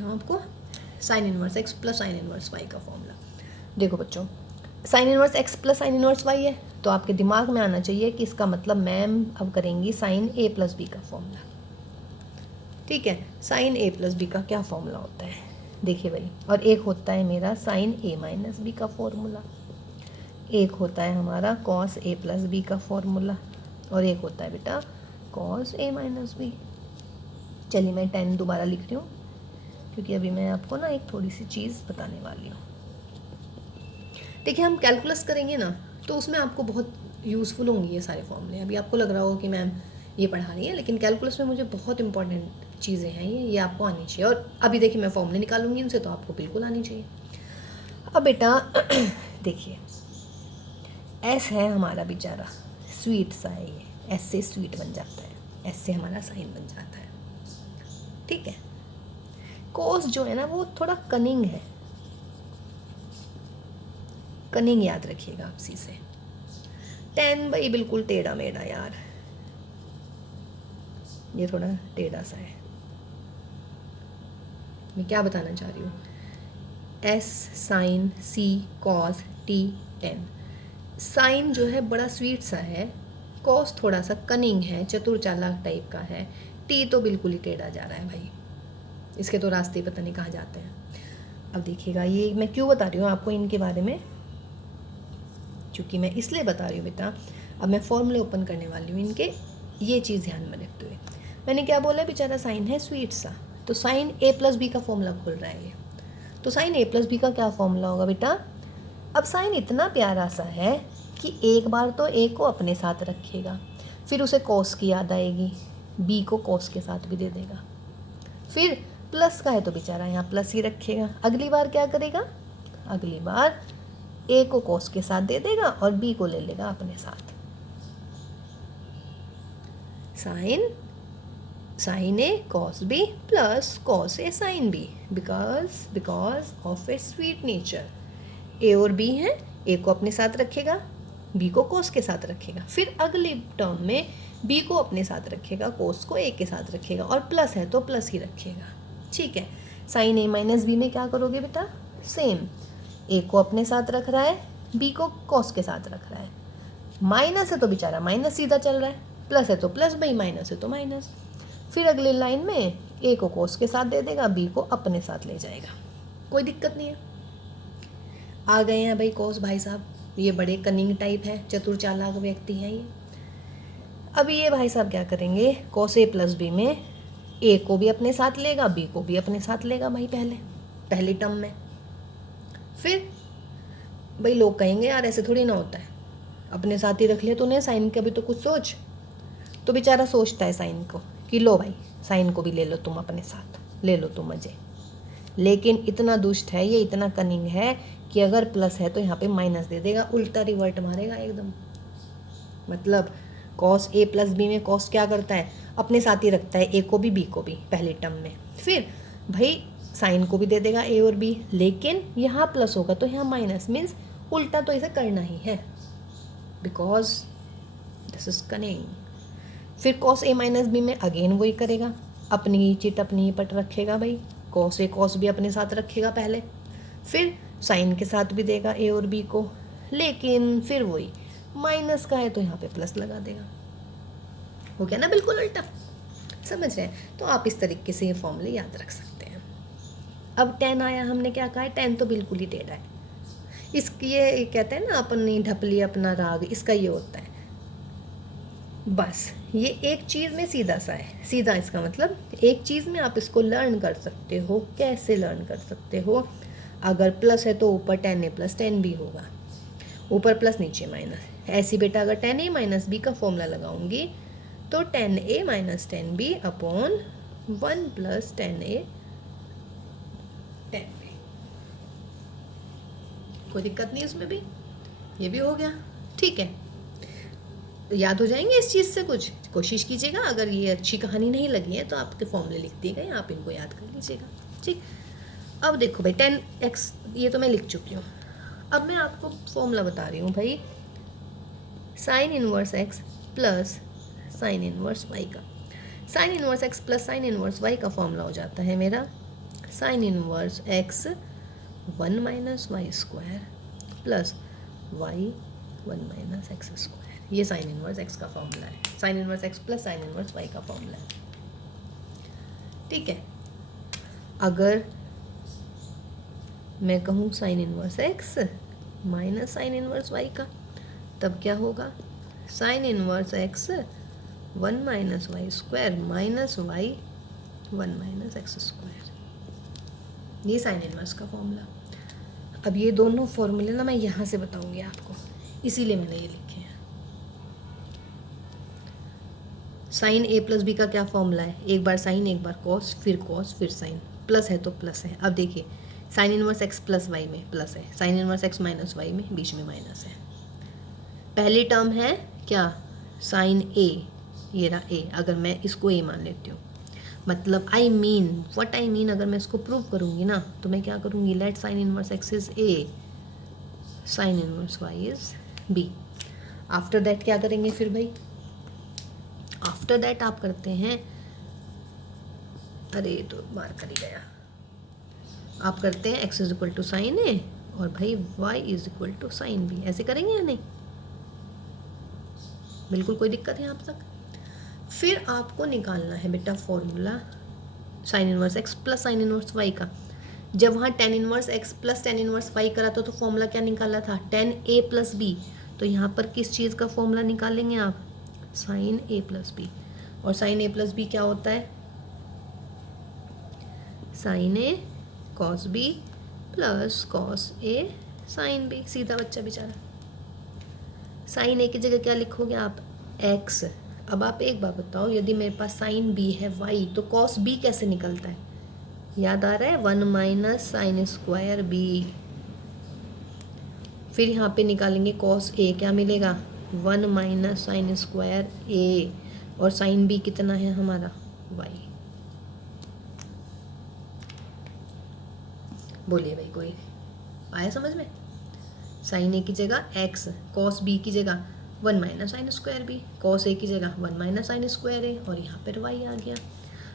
बताती हूँ आपको, sine inverse x plus sine inverse y का फॉर्मूला। देखो बच्चों, sine inverse x plus sine inverse y है, तो आपके दिमाग में आना चाहिए कि इसका मतलब मैम अब करेंगी साइन ए प्लस बी का फॉर्मूला। ठीक है, साइन ए प्लस बी का क्या फॉर्मूला होता है देखिए भाई, और एक होता है मेरा साइन ए माइनस बी का फॉर्मूला, एक होता है हमारा कॉस ए प्लस बी का फॉर्मूला, और एक होता है बेटा कॉस ए माइनस बी। चलिए मैं 10 दोबारा लिख रही हूँ, क्योंकि अभी मैं आपको ना एक थोड़ी सी चीज़ बताने वाली हूँ। देखिए हम कैलकुलस करेंगे ना, तो उसमें आपको बहुत यूज़फुल होंगी ये सारे फॉर्मूले। अभी आपको लग रहा हो कि मैम ये पढ़ा रही है, लेकिन कैलकुलस में मुझे बहुत इंपॉर्टेंट चीज़ें हैं ये आपको आनी चाहिए। और अभी देखिए मैं फॉर्मूले निकालूंगी उनसे, तो आपको बिल्कुल आनी चाहिए। अब बेटा देखिए, एस है हमारा बेचारा स्वीट सा है, ये एस से स्वीट बन जाता है, एस से हमारा साइन बन जाता है। ठीक है, कोस जो है ना वो थोड़ा कनिंग है, कनिंग याद रखिएगा आप सी से। 10 भाई बिल्कुल टेढ़ा मेढ़ा यार, ये थोड़ा टेढ़ा सा है। मैं क्या बताना चाह रही हूँ, एस साइन सी कॉस टी 10। साइन जो है बड़ा स्वीट सा है, कॉस थोड़ा सा कनिंग है, चतुर चालाक टाइप का है, टी तो बिल्कुल ही टेढ़ा जा रहा है भाई, इसके तो रास्ते पता नहीं कहाँ जाते हैं। अब देखिएगा ये मैं क्यों बता रही हूँ आपको इनके बारे में, क्योंकि मैं इसलिए बता रही हूँ बेटा, अब मैं फॉर्मूले ओपन करने वाली हूँ इनके, ये चीज़ ध्यान में रखते हुए। मैंने क्या बोला, बेचारा साइन है स्वीट सा, तो साइन ए प्लस बी का फॉर्मूला खुल रहा है ये, तो साइन ए प्लस बी का क्या फॉर्मूला होगा बेटा। अब साइन इतना प्यारा सा है कि एक बार तो ए को अपने साथ रखेगा, फिर उसे कॉस की याद आएगी, बी को कॉस के साथ भी दे देगा, फिर प्लस का है तो बेचारा यहाँ प्लस ही रखेगा। अगली बार क्या करेगा, अगली बार ए को कॉस के साथ दे देगा और बी को ले लेगा अपने साथ। Sine A cos B plus cos A sine B, because of a sweet nature. A और बी हैं, ए को अपने साथ रखेगा, बी को कॉस के साथ रखेगा, फिर अगली टर्म में बी को अपने साथ रखेगा, कॉस को ए के साथ रखेगा, और प्लस है तो प्लस ही रखेगा। ठीक है, साइन ए माइनस बी में क्या करोगे बेटा, सेम, ए को अपने साथ रख रहा है, बी को कॉस के साथ रख रहा है, माइनस है तो बेचारा माइनस सीधा चल रहा है, प्लस है तो प्लस भाई, माइनस है तो माइनस। फिर अगली लाइन में ए को कॉस के साथ दे देगा, बी को अपने साथ ले जाएगा, कोई दिक्कत नहीं है। आ गए हैं भाई कॉस भाई साहब, ये बड़े कनिंग टाइप है, चतुर चालाक व्यक्ति है ये। अभी ये भाई साहब क्या करेंगे, कॉस ए प्लस बी में ए को भी अपने साथ लेगा, बी को भी अपने साथ लेगा भाई, पहली टर्म में। फिर भाई लोग कहेंगे यार ऐसे थोड़ी ना होता है, अपने साथ ही रख लिया तूने साइन का भी तो कुछ सोच, तो बेचारा सोचता है साइन को कि लो भाई साइन को भी ले लो तुम अपने साथ, ले लो तुम मजे। लेकिन इतना दुष्ट है ये, इतना कनिंग है कि अगर प्लस है तो यहाँ पे माइनस दे देगा, उल्टा रिवर्ट मारेगा एकदम। मतलब कॉस ए प्लस बी में कॉस क्या करता है, अपने साथ ही रखता है ए को भी बी को भी पहले टर्म में, फिर भाई साइन को भी दे देगा ए और बी, लेकिन यहाँ प्लस होगा तो यहाँ माइनस, मीन्स उल्टा तो इसे करना ही है, बिकॉज दिस इज कनिंग। फिर कॉस ए माइनस बी में अगेन वही करेगा, अपनी ही चिट अपनी ही पट रखेगा भाई, कॉस ए कॉस बी अपने साथ रखेगा पहले, फिर साइन के साथ भी देगा ए और बी को, लेकिन फिर वही माइनस का है तो यहाँ पे प्लस लगा देगा। हो गया ना बिल्कुल उल्टा, समझ रहे हैं। तो आप इस तरीके से ये फॉर्मूले याद रख सकते हैं। अब 10 आया, हमने क्या कहा है, 10 तो बिल्कुल ही टेढ़ा है, इसकी ये कहते हैं ना अपनी ढपली अपना राग, इसका ये होता है। बस ये एक चीज़ में सीधा सा है, सीधा इसका मतलब एक चीज़ में आप इसको लर्न कर सकते हो। कैसे लर्न कर सकते हो, अगर प्लस है तो ऊपर 10a प्लस 10 भी होगा, ऊपर प्लस नीचे माइनस। ऐसी बेटा अगर 10a माइनस बी का फॉर्मूला लगाऊंगी तो 10a minus 10b upon 1 plus 10a 10b, कोई दिक्कत नहीं उसमें भी, ये भी हो गया। ठीक है, याद हो जाएंगे इस चीज़ से कुछ, कोशिश कीजिएगा। अगर ये अच्छी कहानी नहीं लगी है तो आपके फॉर्मूले लिख दिए गए, आप इनको याद कर लीजिएगा। ठीक, अब देखो भाई 10x ये तो मैं लिख चुकी हूँ, अब मैं आपको फॉर्मूला बता रही हूँ भाई sine inverse x plus sine inverse y का। Sine inverse x plus sine inverse y का फॉर्मूला हो जाता है मेरा sine inverse x 1 minus y square plus y 1 minus x square. ये साइन इनवर्स एक्स का फॉर्मूला है, sine inverse x plus sine inverse y का फॉर्मूला है। ठीक है, अगर मैं कहूँ sine inverse x minus sine inverse y का, तब क्या होगा? Sine inverse x 1 minus y square minus y 1 minus x square. ये साइन इनवर्स का फॉर्मूला। अब ये दोनों फॉर्मूले ना मैं यहाँ से बताऊँगी आपको, इसीलिए मैंने ये लिखे हैं। साइन ए प्लस बी का क्या फॉर्मूला है? एक बार साइन, एक बार कॉस, फिर साइन। प्लस है तो प्लस है। अब देखिए, sine inverse x plus y में प्लस है, sine inverse x minus y में बीच में माइनस है। पहली टर्म है क्या? साइन ए, ये रहा ए। अगर मैं इसको ए मान लेती हूँ, मतलब व्हाट आई मीन, अगर मैं इसको प्रूव करूँगी ना, तो मैं क्या करूँगी? Let sine inverse x is a, sine inverse y is b. After that क्या करेंगे फिर भाई? आफ्टर दैट आप करते हैं, अरे तो मार कर ही गया, आप करते हैं x is equal to sine A और भाई y is equal to sine B. ऐसे करेंगे या नहीं? बिल्कुल कोई दिक्कत है यहाँ तक? फिर आपको निकालना है बेटा formula sine inverse x plus sine inverse y का। जब वहाँ tan inverse x plus tan inverse y करा था तो फॉर्मूला क्या निकाला था? टेन ए प्लस बी। तो यहाँ पर किस चीज़ का फॉर्मूला निकालेंगे आप? साइन ए प्लस बी। और साइन ए प्लस बी क्या होता है? Sign A cos B plus cos A sine B. सीधा बच्चा बेचारा। साइन ए की जगह क्या लिखोगे आप? एक्स। अब आप एक बात बताओ, यदि मेरे पास साइन बी है वाई, तो कॉस बी कैसे निकलता है? याद आ रहा है? 1 माइनस साइन स्क्वायर बी। फिर यहाँ पे निकालेंगे कॉस ए, क्या मिलेगा? 1 माइनस साइन स्क्वायर ए। और साइन बी कितना है हमारा? वाई। बोलिए भाई, कोई आया समझ में? साइन ए की जगह एक्स, कॉस बी की जगह 1 minus sine square B, cos A की जगह 1 माइनस साइन स्क्वायर ए, और यहाँ पर वाई आ गया।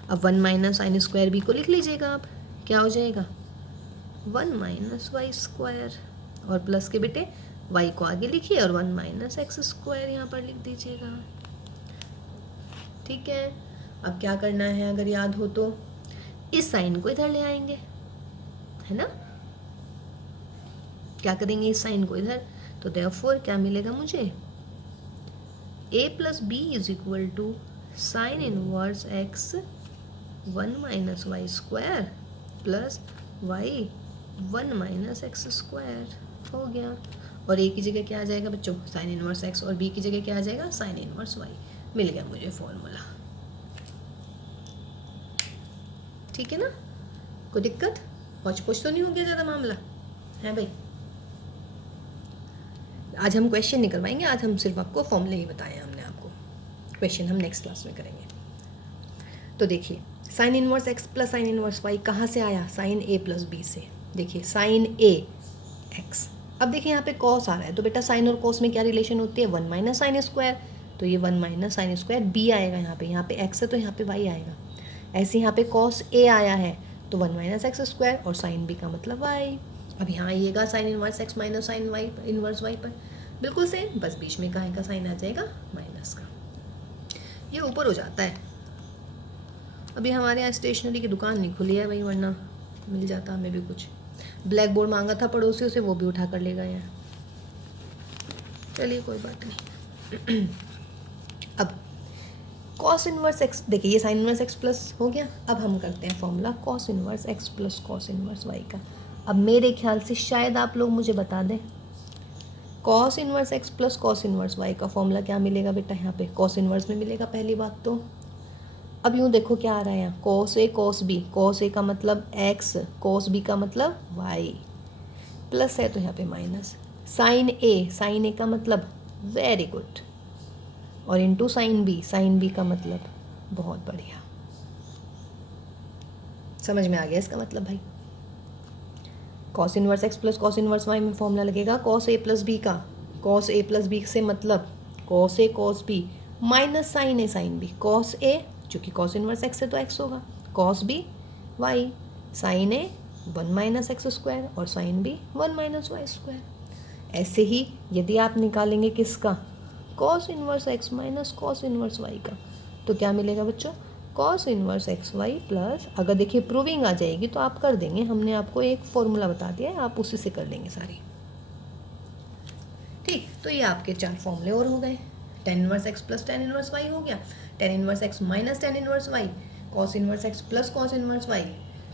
अब 1 माइनस साइन स्क्वायर बी को लिख लीजिएगा आप, क्या हो जाएगा? 1 माइनस वाई स्क्वायर, और प्लस के बेटे वाई को आगे लिखिए और 1 माइनस एक्स स्क्वायर यहाँ पर लिख दीजिएगा। ठीक है, अब क्या करना है अगर याद हो तो? इस साइन को इधर ले आएंगे, है ना? क्या करेंगे? इस साइन को इधर। तो देयरफॉर क्या मिलेगा मुझे? a plus b is equal to sine inverse x 1 minus y square plus y 1 minus x square. हो गया। और a की जगह क्या आ जाएगा बच्चों? साइन इनवर्स एक्स, और b की जगह क्या आ जाएगा? Sign inverse Y. मिल गया मुझे फॉर्मूला। ठीक है ना? कोई दिक्कत? पहुँच तो नहीं हो गया ज़्यादा मामला है भाई? आज हम क्वेश्चन नहीं करवाएंगे, आज हम सिर्फ आपको फॉर्मूले ही बताए हैं हमने आपको। क्वेश्चन हम नेक्स्ट क्लास में करेंगे। तो देखिए, sine inverse x plus sine inverse y कहाँ से आया? साइन ए प्लस बी से। देखिए, साइन ए एक्स। अब देखिए यहाँ पे कॉस आ रहा है, तो बेटा साइन और कॉस में क्या रिलेशन होती है? 1 माइनस साइन स्क्वायर। तो ये 1 माइनस साइन स्क्वायर बी आएगा यहाँ पे एक्स है तो यहाँ पे वाई आएगा। ऐसे यहाँ पे कॉस ए आया है तो 1 माइनस एक्स स्क्वायर, और साइन बी का मतलब वाई। अब यहाँ आइएगा sine inverse x minus sine y inverse y पर, बिल्कुल सेम, बस बीच में काहे का साइन आ जाएगा? माइनस का। ये ऊपर हो जाता है। अभी हमारे यहाँ स्टेशनरी की दुकान नहीं खुली है भाई, वरना मिल जाता हमें भी कुछ। ब्लैक बोर्ड मांगा था पड़ोसियों से, वो भी उठा कर ले गए हैं। चलिए कोई बात नहीं। अब कॉस इनवर्स एक्स, देखिए ये साइन इनवर्स एक्स प्लस हो गया। अब हम करते हैं formula cos inverse x plus cos inverse y का। अब मेरे ख्याल से शायद आप लोग मुझे बता दें, cos inverse x plus cos inverse y का फॉर्मूला क्या मिलेगा बेटा? यहाँ पे कॉस इनवर्स में मिलेगा पहली बात तो। अब यूँ देखो क्या आ रहा है यहाँ, cos A cos B. Cos ए का मतलब एक्स, कॉस बी का मतलब वाई, प्लस है तो यहाँ पे माइनस। साइन ए का मतलब वेरी गुड, और इंटू साइन बी का मतलब बहुत बढ़िया। समझ में आ गया इसका मतलब भाई? Cos inverse x plus cos inverse y में फॉर्मूला लगेगा कॉस ए प्लस बी का। कॉस ए प्लस बी से मतलब cos A cos B minus sine B. Cos A, चूँकि कॉस इनवर्स एक्स है तो एक्स होगा, cos B y, sine A 1 minus x square और sign B 1 minus y square. ऐसे ही यदि आप निकालेंगे किसका, cos inverse x minus cos inverse y का, तो क्या मिलेगा बच्चों, cos inverse x y plus, अगर देखिए प्रूविंग आ जाएगी तो आप कर देंगे, हमने आपको एक फॉर्मूला बता दिया है, आप उसी से कर लेंगे सारी। ठीक, तो ये आपके 4 फॉर्मूले और हो गए। Tan inverse x plus tan inverse y हो गया, tan inverse x minus tan inverse y, cos inverse x plus cos inverse y,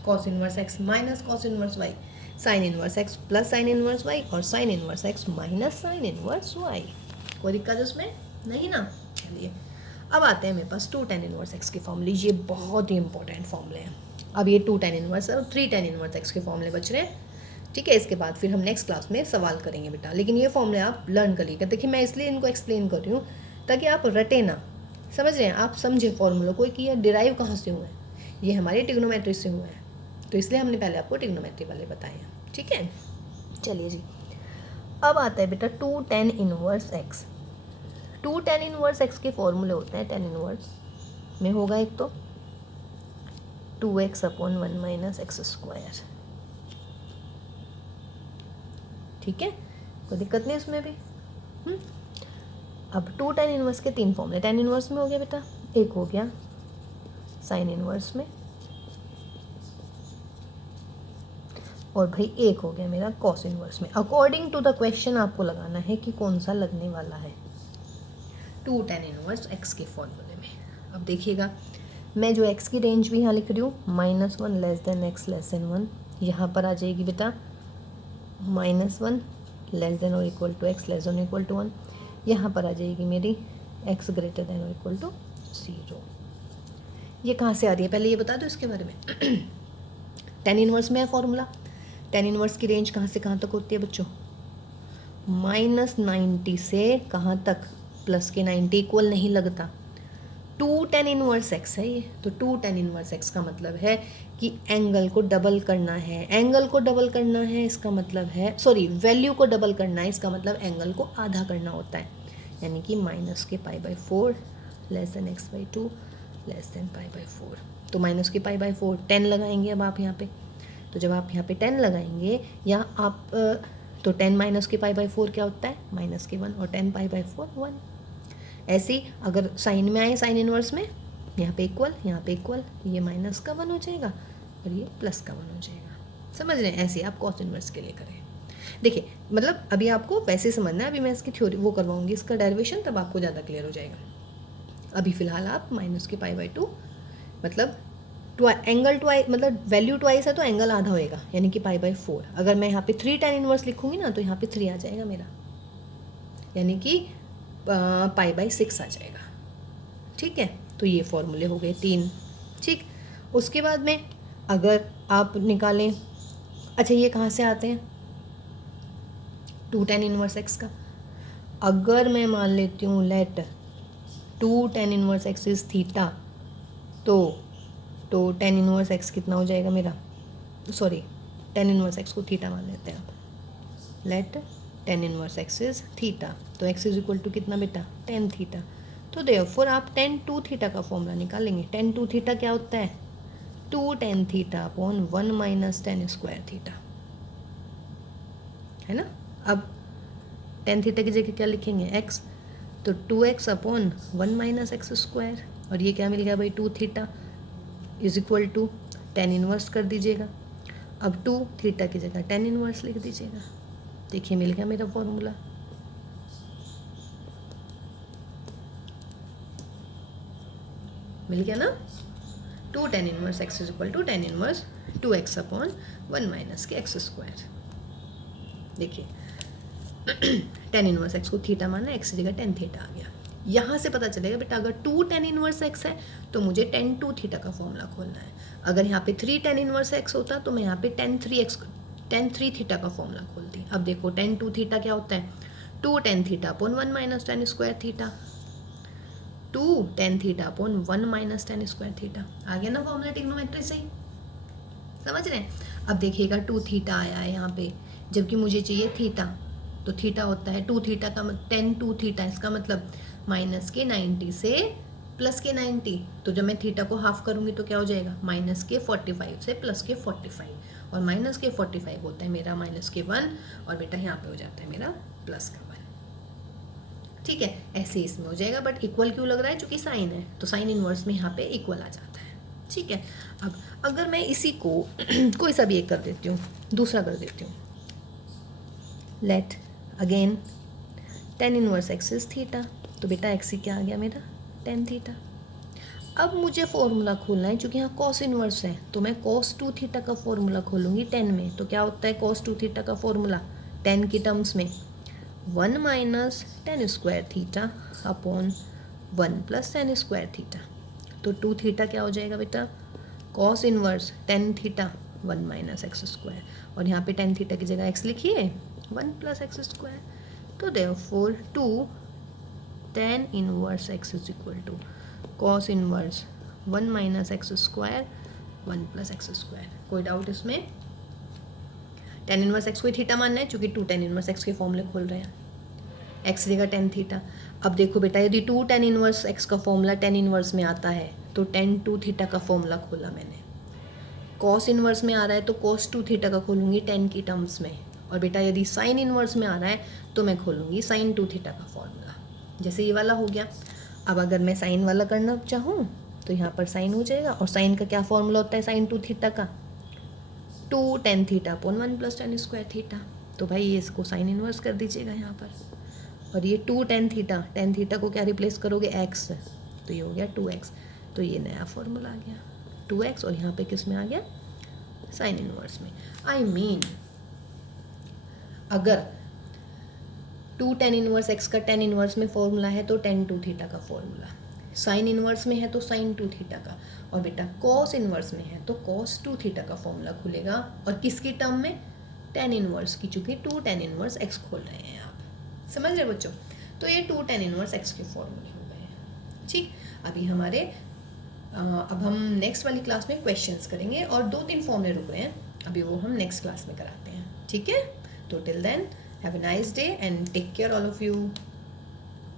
cos inverse x minus cos inverse y, sine inverse x plus sine inverse y और sine inverse x minus sine inverse y. कोई दिक्कत उसमें नहीं ना। चलिए अब आते हैं मेरे पास 2 tan इनवर्स एक्स के फॉर्मूले। ये बहुत ही इंपॉर्टेंट फॉर्मूले हैं। अब ये 2 tan इनवर्स और 3 tan इनवर्स एक्स के फॉर्मूले बच रहे हैं। ठीक है, इसके बाद फिर हम नेक्स्ट क्लास में सवाल करेंगे बेटा, लेकिन ये फॉर्मूले आप लर्न करिएगा। देखिए मैं इसलिए इनको एक्सप्लेन कर रही हूँ ताकि आप रटे ना, समझ रहे हैं, आप समझे फॉर्मूलों को कि ये डिराइव कहाँ से हुए हैं, ये हमारे ट्रिग्नोमेट्री से हुए हैं, तो इसलिए हमने पहले आपको ट्रिग्नोमेट्री वाले बताए हैं। ठीक है, चलिए जी अब आता है बेटा 2 tan inverse x. 2 tan inverse x के फॉर्मूले होते हैं, tan इनवर्स में होगा एक तो 2x upon 1 minus x square. ठीक है, कोई दिक्कत नहीं इसमें भी। अब 2 tan इनवर्स के 3 फॉर्मूले, tan इनवर्स में हो गया बेटा, एक हो गया साइन इनवर्स में, और भाई एक हो गया मेरा कॉस इनवर्स में। अकॉर्डिंग टू द क्वेश्चन आपको लगाना है कि कौन सा लगने वाला है 2 tan इनवर्स एक्स के फॉर्मूले में। अब देखिएगा, मैं जो एक्स की रेंज भी यहाँ लिख रही हूँ -1 less than x less than 1, यहाँ पर आ जाएगी बेटा -1 लेस देन और equal to x less than और इक्वल टू 1, यहाँ पर आ जाएगी मेरी एक्स ग्रेटर देन और इक्वल टू 0। ये कहाँ से आ रही है पहले ये बता दो इसके बारे में। tan इनवर्स में है फॉर्मूला, tan इनवर्स की रेंज कहाँ से कहाँ तक होती है बच्चों, -90 से कहाँ तक, प्लस के 90 इक्वल नहीं लगता। 2 tan इनवर्स एक्स है ये, तो 2 tan इनवर्स एक्स का मतलब है कि एंगल को डबल करना है, एंगल को डबल करना है इसका मतलब है, सॉरी वैल्यू को डबल करना है, इसका मतलब एंगल को आधा करना होता है, यानी कि माइनस के π/4 less than x/2 less than π/4। तो माइनस के π/4 10 लगाएंगे अब आप यहाँ पे, तो जब आप यहाँ पे 10 लगाएंगे या आप तो 10 माइनस के π/4 क्या होता है, माइनस के 1, और 10 π/4 1। ऐसे ही अगर साइन में आए, साइन इनवर्स में यहाँ पे इक्वल, यहाँ पे इक्वल, ये माइनस का 1 हो जाएगा और ये प्लस का 1 हो जाएगा। समझ रहे हैं, ऐसे आप कॉस इनवर्स के लिए करें। देखिए मतलब अभी आपको वैसे समझना है, अभी मैं इसकी थ्योरी वो करवाऊंगी इसका डेरिवेशन, तब आपको ज़्यादा क्लियर हो जाएगा। अभी फ़िलहाल आप माइनस के π/2 मतलब एंगल ट्वाइस, मतलब वैल्यू ट्वाइस है तो एंगल आधा होएगा, यानी कि π/4। अगर मैं यहाँ पे 3 tan इनवर्स लिखूँगी ना तो यहाँ पे 3 आ जाएगा मेरा, यानी कि π/6 आ जाएगा। ठीक है, तो ये फॉर्मूले हो गए 3। ठीक, उसके बाद में अगर आप निकालें, अच्छा ये कहाँ से आते हैं 2 tan इनवर्स एक्स का, अगर मैं मान लेती हूँ let 2 tan inverse x is theta, तो tan इनवर्स एक्स कितना हो जाएगा मेरा, सॉरी tan इनवर्स एक्स को थीटा मान लेते हैं आप, let tan inverse x is theta, तो x इज इक्वल टू कितना बेटा tan थीटा। तो देयरफॉर आप tan 2 थीटा का फॉर्मूला निकालेंगे। tan 2 थीटा क्या होता है, 2 tan theta upon 1 minus tan square theta, है ना। अब tan थीटा की जगह क्या लिखेंगे x, तो 2x upon 1 minus x square, और ये क्या मिल गया भाई 2 theta is equal to tan inverse कर दीजिएगा। अब 2 थीटा की जगह tan इनवर्स लिख दीजिएगा। देखिए मिल गया मेरा फॉर्मूला। मिल गया ना, 2 tan inverse x is equal to tan inverse 2x upon 1 minus के एक्स स्क्वायर। देखिए tan इनवर्स एक्स को थीटा माना, एक्स की जगह tan थीटा आ गया। यहाँ से पता चलेगा बेटा अगर 2 tan इनवर्स एक्स है तो मुझे tan 2 थीटा का फॉर्मूला खोलना है। अगर यहाँ पे 3 tan इनवर्स एक्स होता तो मैं यहाँ पे tan 3 थीटा का फॉर्मूला खोलती। अब देखो tan 2 थीटा क्या होता है, 2 tan theta upon 1 minus tan square theta, 2 tan theta upon 1 minus tan square theta. आ गया ना फॉर्मूला ट्रिग्नोमेट्री से ही, समझ रहे हैं। अब देखिएगा 2 थीटा आया है यहाँ पे, जबकि मुझे चाहिए थीटा, तो थीटा होता है 2 थीटा का tan 2 थीटा, इसका मतलब माइनस के 90 से प्लस के 90, तो जब मैं थीटा को हाफ करूँगी तो क्या हो जाएगा, माइनस के 45 से प्लस के 45, और माइनस के 45 होता है मेरा माइनस के 1, और बेटा यहाँ पे हो जाता है मेरा प्लस का 1। ठीक है, ऐसे इसमें हो जाएगा, बट इक्वल क्यों लग रहा है, क्योंकि साइन है, तो साइन इनवर्स में यहाँ पे इक्वल आ जाता है। ठीक है, अब अगर मैं इसी को कोई सा भी एक कर देती हूँ, दूसरा कर देती हूँ, let again tan inverse x is theta, तो बेटा एक्स ही क्या आ गया मेरा, टेन थीटा। अब मुझे फॉर्मूला खोलना है, क्योंकि यहाँ कॉस इनवर्स है, तो मैं कॉस 2 थीटा का फॉर्मूला खोलूँगी 10 में। तो क्या होता है कॉस 2 थीटा का फॉर्मूला 10 की टर्म्स में 1 minus ten square theta upon 1 plus ten square theta. तो 2 थीटा क्या हो जाएगा बेटा, cos inverse 10 theta 1 minus x square, और यहाँ पे 10 थीटा की जगह एक्स लिखिए 1 प्लस एक्स स्क्वायर। तो therefore 2 tan inverse x is equal to cos inverse 1 minus x square 1 plus x square. कोई डाउट इसमें? tan इनवर्स एक्स को थीटा मानना है, क्योंकि 2 tan इनवर्स एक्स के फॉर्मूले खोल रहे हैं, एक्स देगा tan थीटा। अब देखो बेटा, यदि 2 tan इनवर्स एक्स का फॉर्मूला tan इनवर्स में आता है, तो tan 2 थीटा का फॉर्मूला खोला मैंने। कॉस इनवर्स में आ रहा है तो cos 2 थीटा का खोलूँगी 10 की टर्म्स में, और बेटा यदि साइन इनवर्स में आ रहा है तो मैं खोलूँगी साइन 2 थीटा का फॉर्मूला। जैसे ये वाला हो गया। अब अगर मैं साइन वाला करना चाहूँ तो यहाँ पर साइन हो जाएगा, और साइन का क्या फॉर्मूला होता है साइन 2 थीटा का, 2 tan theta upon 1 plus ten square theta. तो भाई ये इसको साइन इनवर्स कर दीजिएगा यहाँ पर, और ये 2 tan थीटा को क्या रिप्लेस करोगे, एक्स, तो ये हो गया 2x। तो ये नया फॉर्मूला आ गया 2x, और यहाँ पे किस में आ गया, साइन इनवर्स में। आई मीन अगर 2 tan इनवर्स एक्स का tan इनवर्स में फॉर्मूला है तो tan 2 थीटा का फॉर्मूला, साइन इनवर्स में है तो साइन 2 थीटा का, और बेटा कॉस इनवर्स में है तो कॉस 2 थीटा का फॉर्मूला खुलेगा, और किसकी टर्म में, tan इनवर्स की, चूँकि 2 tan इनवर्स एक्स खोल रहे हैं आप, समझ रहे बच्चों। तो ये 2 tan इनवर्स एक्स के फॉर्मूले हो गए हैं। ठीक, अभी हमारे अब हम नेक्स्ट वाली क्लास में क्वेश्चंस करेंगे, और 2-3 फॉर्मूले रुक रहे हैं, अभी वो हम नेक्स्ट क्लास में कराते हैं। ठीक है, तो till then have a nice day and take care all of you.